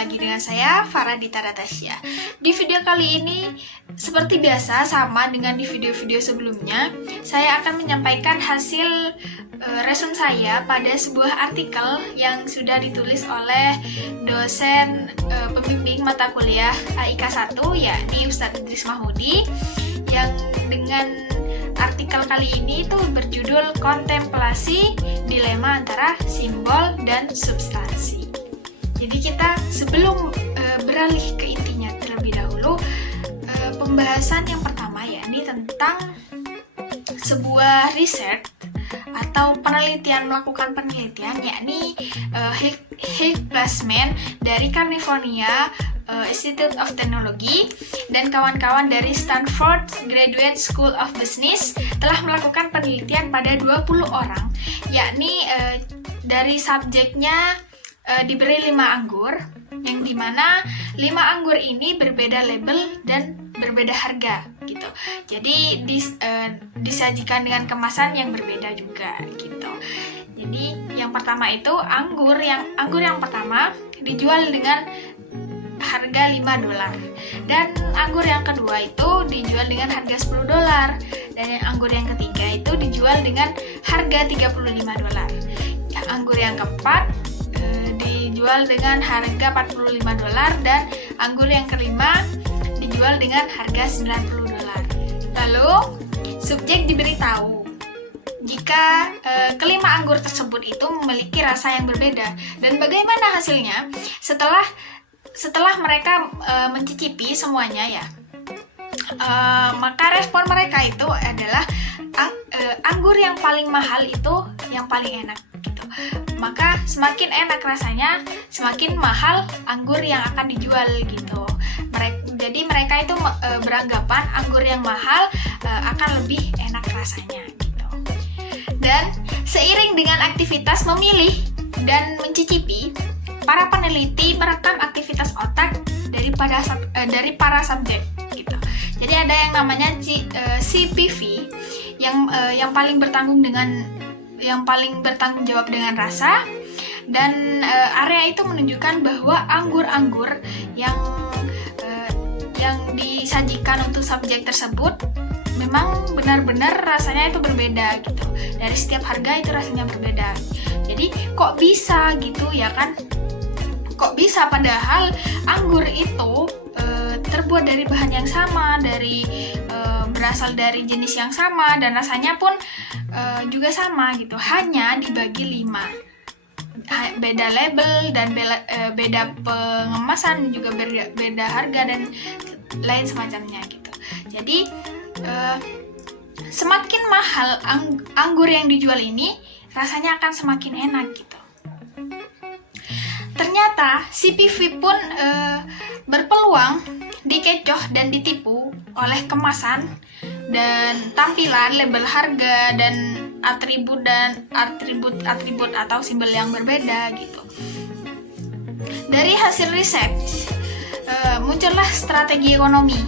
lagi dengan saya, Faradita Natasha. Di video kali ini, seperti biasa, sama dengan di video-video sebelumnya, saya akan menyampaikan hasil resume saya pada sebuah artikel yang sudah ditulis oleh dosen pembimbing mata kuliah AIK 1, yakni Ustadz Idris Mahmudi, yang dengan artikel kali ini itu berjudul Kontemplasi Dilema Antara Simbol dan Substansi. Jadi kita sebelum beralih ke intinya terlebih dahulu, pembahasan yang pertama yakni tentang sebuah riset atau melakukan penelitian yakni Hugh Glassman dari California Institute of Technology dan kawan-kawan dari Stanford Graduate School of Business telah melakukan penelitian pada 20 orang, yakni dari subjeknya diberi 5 anggur, yang dimana 5 anggur ini berbeda label dan berbeda harga gitu. Jadi disajikan dengan kemasan yang berbeda juga gitu. Jadi yang pertama itu anggur yang pertama dijual dengan harga $5 dan anggur yang kedua itu dijual dengan harga $10 dan anggur yang ketiga itu dijual dengan harga $35. Anggur yang keempat dijual dengan harga $45 dan anggur yang kelima dijual dengan harga $90. Lalu subjek diberitahu jika kelima anggur tersebut itu memiliki rasa yang berbeda dan bagaimana hasilnya setelah mereka mencicipi semuanya ya. Maka respon mereka itu adalah anggur yang paling mahal itu yang paling enak gitu. Maka semakin enak rasanya, semakin mahal anggur yang akan dijual gitu. Jadi mereka itu beranggapan anggur yang mahal akan lebih enak rasanya gitu. Dan seiring dengan aktivitas memilih dan mencicipi, para peneliti merekam aktivitas otak dari para subjek gitu. Jadi ada yang namanya CPV yang paling bertanggung jawab dengan rasa, dan area itu menunjukkan bahwa anggur-anggur yang disajikan untuk subjek tersebut memang benar-benar rasanya itu berbeda gitu. Dari setiap harga itu rasanya berbeda. Jadi kok bisa gitu ya kan? Kok bisa padahal anggur itu terbuat dari bahan yang sama, berasal dari jenis yang sama, dan rasanya pun juga sama gitu. Hanya dibagi 5. Beda label dan beda pengemasan, juga beda harga dan lain semacamnya gitu. Jadi semakin mahal anggur yang dijual ini, rasanya akan semakin enak gitu. Ternyata CPV pun berpeluang dikecoh dan ditipu oleh kemasan dan tampilan, label harga, dan atribut atau simbol yang berbeda gitu. Dari hasil riset muncullah strategi ekonomi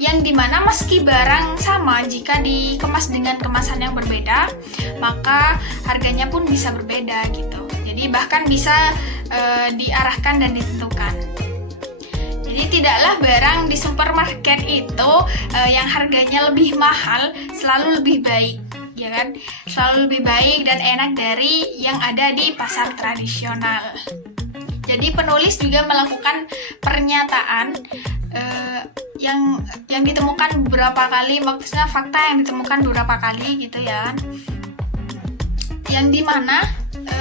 yang dimana meski barang sama, jika dikemas dengan kemasan yang berbeda, maka harganya pun bisa berbeda gitu. Jadi bahkan bisa diarahkan dan ditentukan. Jadi tidaklah barang di supermarket itu yang harganya lebih mahal selalu lebih baik, ya kan? Selalu lebih baik dan enak dari yang ada di pasar tradisional. Jadi penulis juga melakukan pernyataan yang ditemukan beberapa kali, maksudnya fakta yang ditemukan beberapa kali gitu ya kan? Yang dimana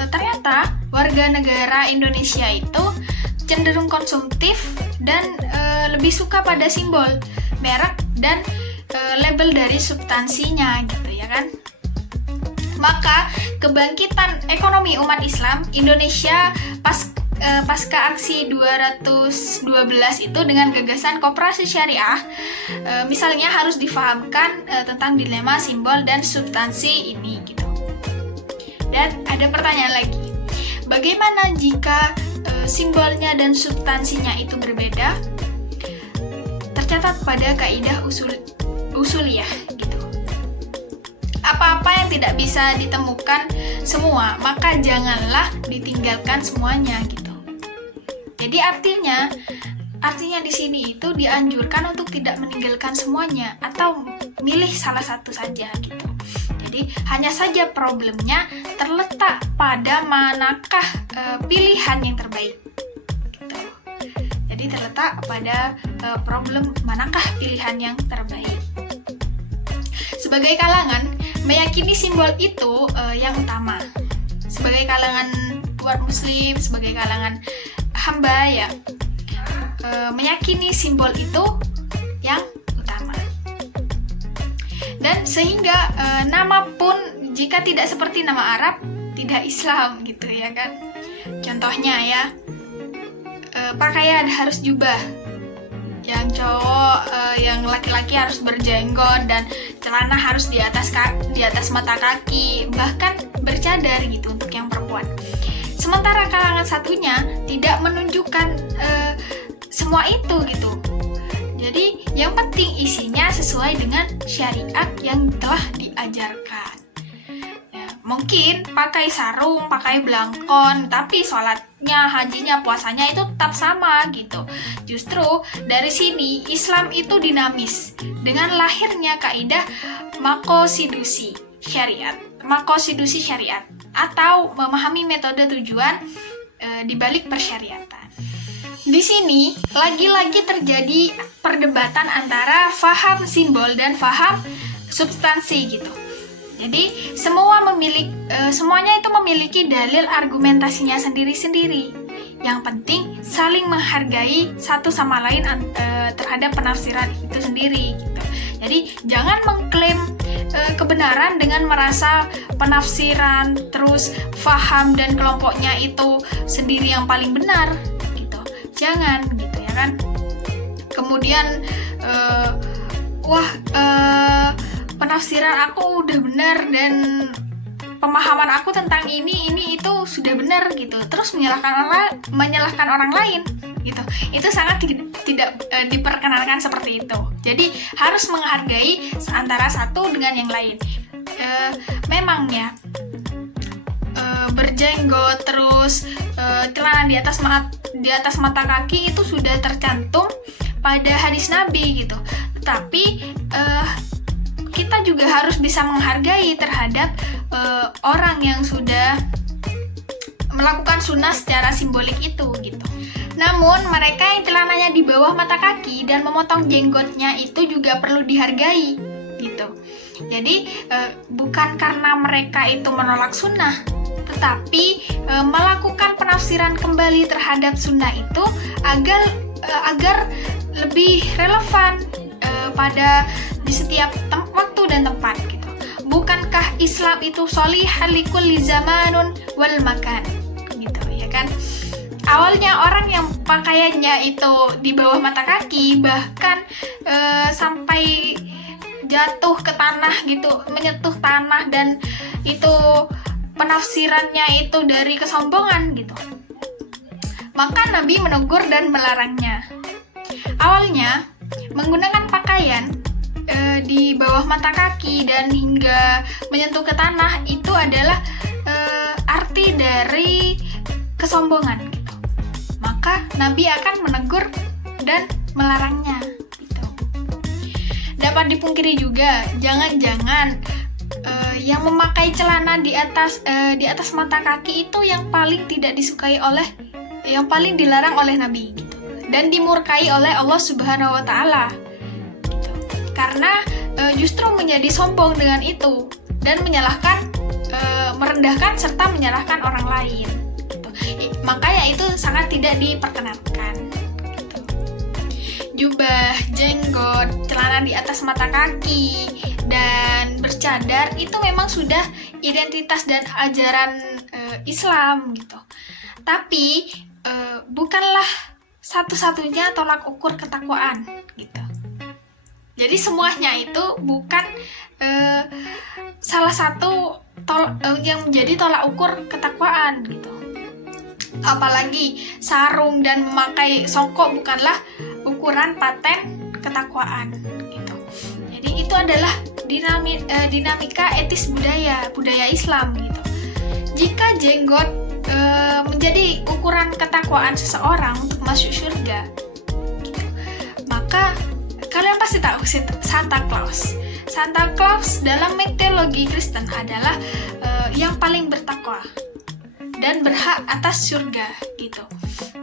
ternyata warga negara Indonesia itu cenderung konsumtif dan lebih suka pada simbol, merek, dan label dari substansinya gitu ya kan. Maka kebangkitan ekonomi umat Islam Indonesia pasca aksi 212 itu dengan gagasan koperasi syariah, misalnya harus difahamkan tentang dilema simbol dan substansi ini gitu. Dan ada pertanyaan lagi, bagaimana jika simbolnya dan substansinya itu berbeda? Tercatat pada kaidah usuliyah gitu. Apa-apa yang tidak bisa ditemukan semua, maka janganlah ditinggalkan semuanya gitu. Jadi artinya di sini itu dianjurkan untuk tidak meninggalkan semuanya atau milih salah satu saja gitu. Jadi hanya saja problemnya terletak pada manakah pilihan yang terbaik gitu. Jadi terletak pada problem manakah pilihan yang terbaik. Sebagai kalangan meyakini simbol itu yang utama. Sebagai kalangan umat muslim, sebagai kalangan hamba ya, meyakini simbol itu yang utama. Dan sehingga nama pun jika tidak seperti nama Arab, tidak Islam gitu ya kan. Contohnya ya, pakaian harus jubah, yang cowok, yang laki-laki harus berjenggot, dan celana harus di atas mata kaki, bahkan bercadar gitu untuk yang perempuan. Sementara kalangan satunya tidak menunjukkan semua itu gitu. Jadi yang penting isinya sesuai dengan syariat yang telah diajarkan. Ya, mungkin pakai sarung, pakai belangkon, tapi sholatnya, hajinya, puasanya itu tetap sama gitu. Justru dari sini Islam itu dinamis dengan lahirnya kaidah maqasidusi syariat atau memahami metode tujuan di balik persyariatan. Di sini lagi-lagi terjadi perdebatan antara faham simbol dan faham substansi gitu. Jadi semuanya itu memiliki dalil argumentasinya sendiri-sendiri. Yang penting saling menghargai satu sama lain terhadap penafsiran itu sendiri gitu. Jadi jangan mengklaim kebenaran dengan merasa penafsiran terus faham dan kelompoknya itu sendiri yang paling benar gitu. Jangan gitu ya kan. Kemudian penafsiran aku udah benar dan pemahaman aku tentang ini itu sudah benar gitu, terus menyalahkan orang lain gitu. Itu sangat tidak diperkenankan seperti itu. Jadi harus menghargai antara satu dengan yang lain. Memangnya berjenggot terus celana di atas mata kaki itu sudah tercantum pada hadis Nabi gitu. Tetapi kita juga harus bisa menghargai terhadap orang yang sudah melakukan sunnah secara simbolik itu gitu. Namun mereka yang celananya di bawah mata kaki dan memotong jenggotnya itu juga perlu dihargai gitu. Jadi bukan karena mereka itu menolak sunnah, tetapi melakukan penafsiran kembali terhadap sunnah itu agar lebih relevan pada di setiap waktu dan tempat gitu. Bukankah Islam itu sholihal likulli zamanun wal makan gitu ya kan. Awalnya orang yang pakaiannya itu di bawah mata kaki bahkan sampai jatuh ke tanah gitu, menyentuh tanah, dan itu penafsirannya itu dari kesombongan gitu. Maka Nabi menegur dan melarangnya. Awalnya menggunakan pakaian di bawah mata kaki dan hingga menyentuh ke tanah itu adalah arti dari kesombongan gitu. Maka Nabi akan menegur dan melarangnya gitu. Dapat dipungkiri juga, jangan-jangan yang memakai celana di atas mata kaki itu yang paling tidak disukai yang paling dilarang oleh Nabi gitu, dan dimurkai oleh Allah Subhanahu wa taala. Karena justru menjadi sombong dengan itu dan merendahkan serta menyalahkan orang lain gitu. Makanya itu sangat tidak diperkenankan gitu. Jubah, jenggot, celana di atas mata kaki, dan bercadar itu memang sudah identitas dan ajaran Islam gitu. Tapi bukanlah satu-satunya tolak ukur ketakwaan gitu. Jadi semuanya itu bukan salah satu yang menjadi tolak ukur ketakwaan gitu. Apalagi sarung dan memakai songkok bukanlah ukuran paten ketakwaan gitu. Jadi itu adalah dinamika etis budaya Islam gitu. Jika jenggot menjadi ukuran ketakwaan seseorang untuk masuk surga, gitu. Maka kalian pasti tahu Santa Claus. Santa Claus dalam mitologi Kristen adalah yang paling bertakwa dan berhak atas surga, gitu.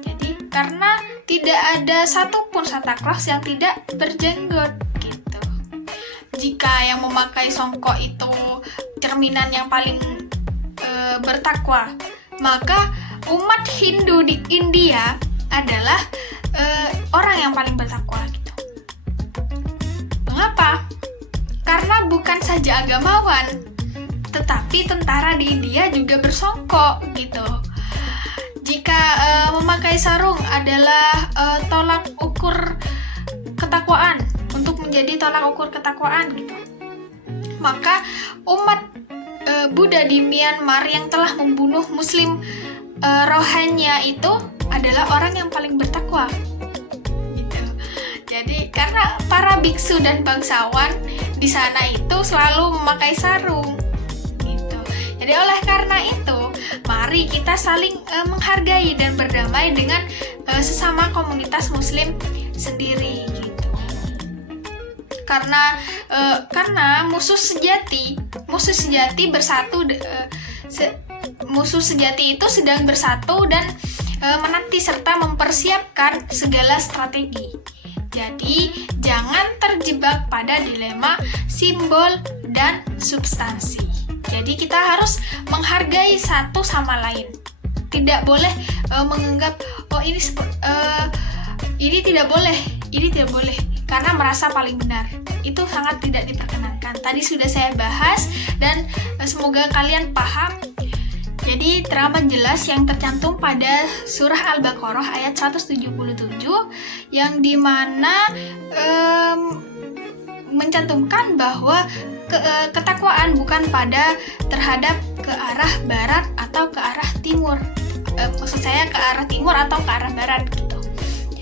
Jadi karena tidak ada satupun Santa Claus yang tidak berjenggot, gitu. Jika yang memakai songkok itu cerminan yang paling bertakwa, maka umat Hindu di India adalah orang yang paling bertakwa, gitu. Mengapa? Karena bukan saja agamawan, tetapi tentara di India juga bersongkok, gitu. Jika memakai sarung adalah tolak ukur ketakwaan, untuk menjadi tolak ukur ketakwaan, gitu, maka umat Buddha di Myanmar yang telah membunuh Muslim Rohingya itu adalah orang yang paling bertakwa, gitu. Jadi karena para biksu dan bangsawan di sana itu selalu memakai sarung, gitu. Jadi oleh karena itu, mari kita saling menghargai dan berdamai dengan sesama komunitas Muslim sendiri, gitu. Karena musuh sejati bersatu, musuh sejati itu sedang bersatu dan menanti serta mempersiapkan segala strategi. Jadi jangan terjebak pada dilema simbol dan substansi. Jadi kita harus menghargai satu sama lain. Tidak boleh menganggap ini tidak boleh karena merasa paling benar. Itu sangat tidak diperkenankan. Tadi sudah saya bahas dan semoga kalian paham. Jadi teramat jelas yang tercantum pada surah Al-Baqarah ayat 177 yang dimana mencantumkan bahwa ketakwaan bukan terhadap ke arah barat atau ke arah timur. Maksud saya ke arah timur atau ke arah barat, gitu.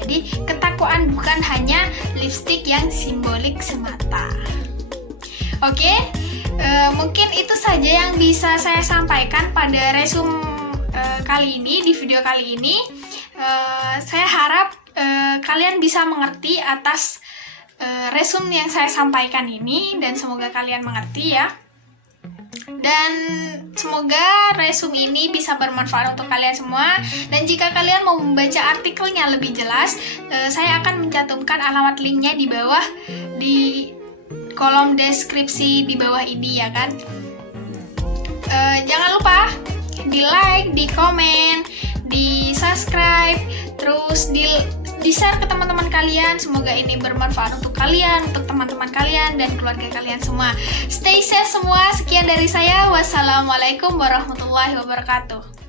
Jadi ketakwaan bukan hanya lipstik yang simbolik semata. Oke, mungkin itu saja yang bisa saya sampaikan pada resume kali ini, di video kali ini. Saya harap kalian bisa mengerti atas resume yang saya sampaikan ini, dan semoga kalian mengerti ya. Dan semoga resume ini bisa bermanfaat untuk kalian semua. Dan jika kalian mau membaca artikelnya lebih jelas, saya akan mencantumkan alamat linknya di bawah di kolom deskripsi di bawah ini, ya kan. Jangan lupa di like, di komen, di subscribe, terus di share ke teman-teman kalian. Semoga ini bermanfaat untuk kalian, untuk teman-teman kalian dan keluarga kalian semua. Stay safe semua. Sekian dari saya. Wassalamualaikum warahmatullahi wabarakatuh.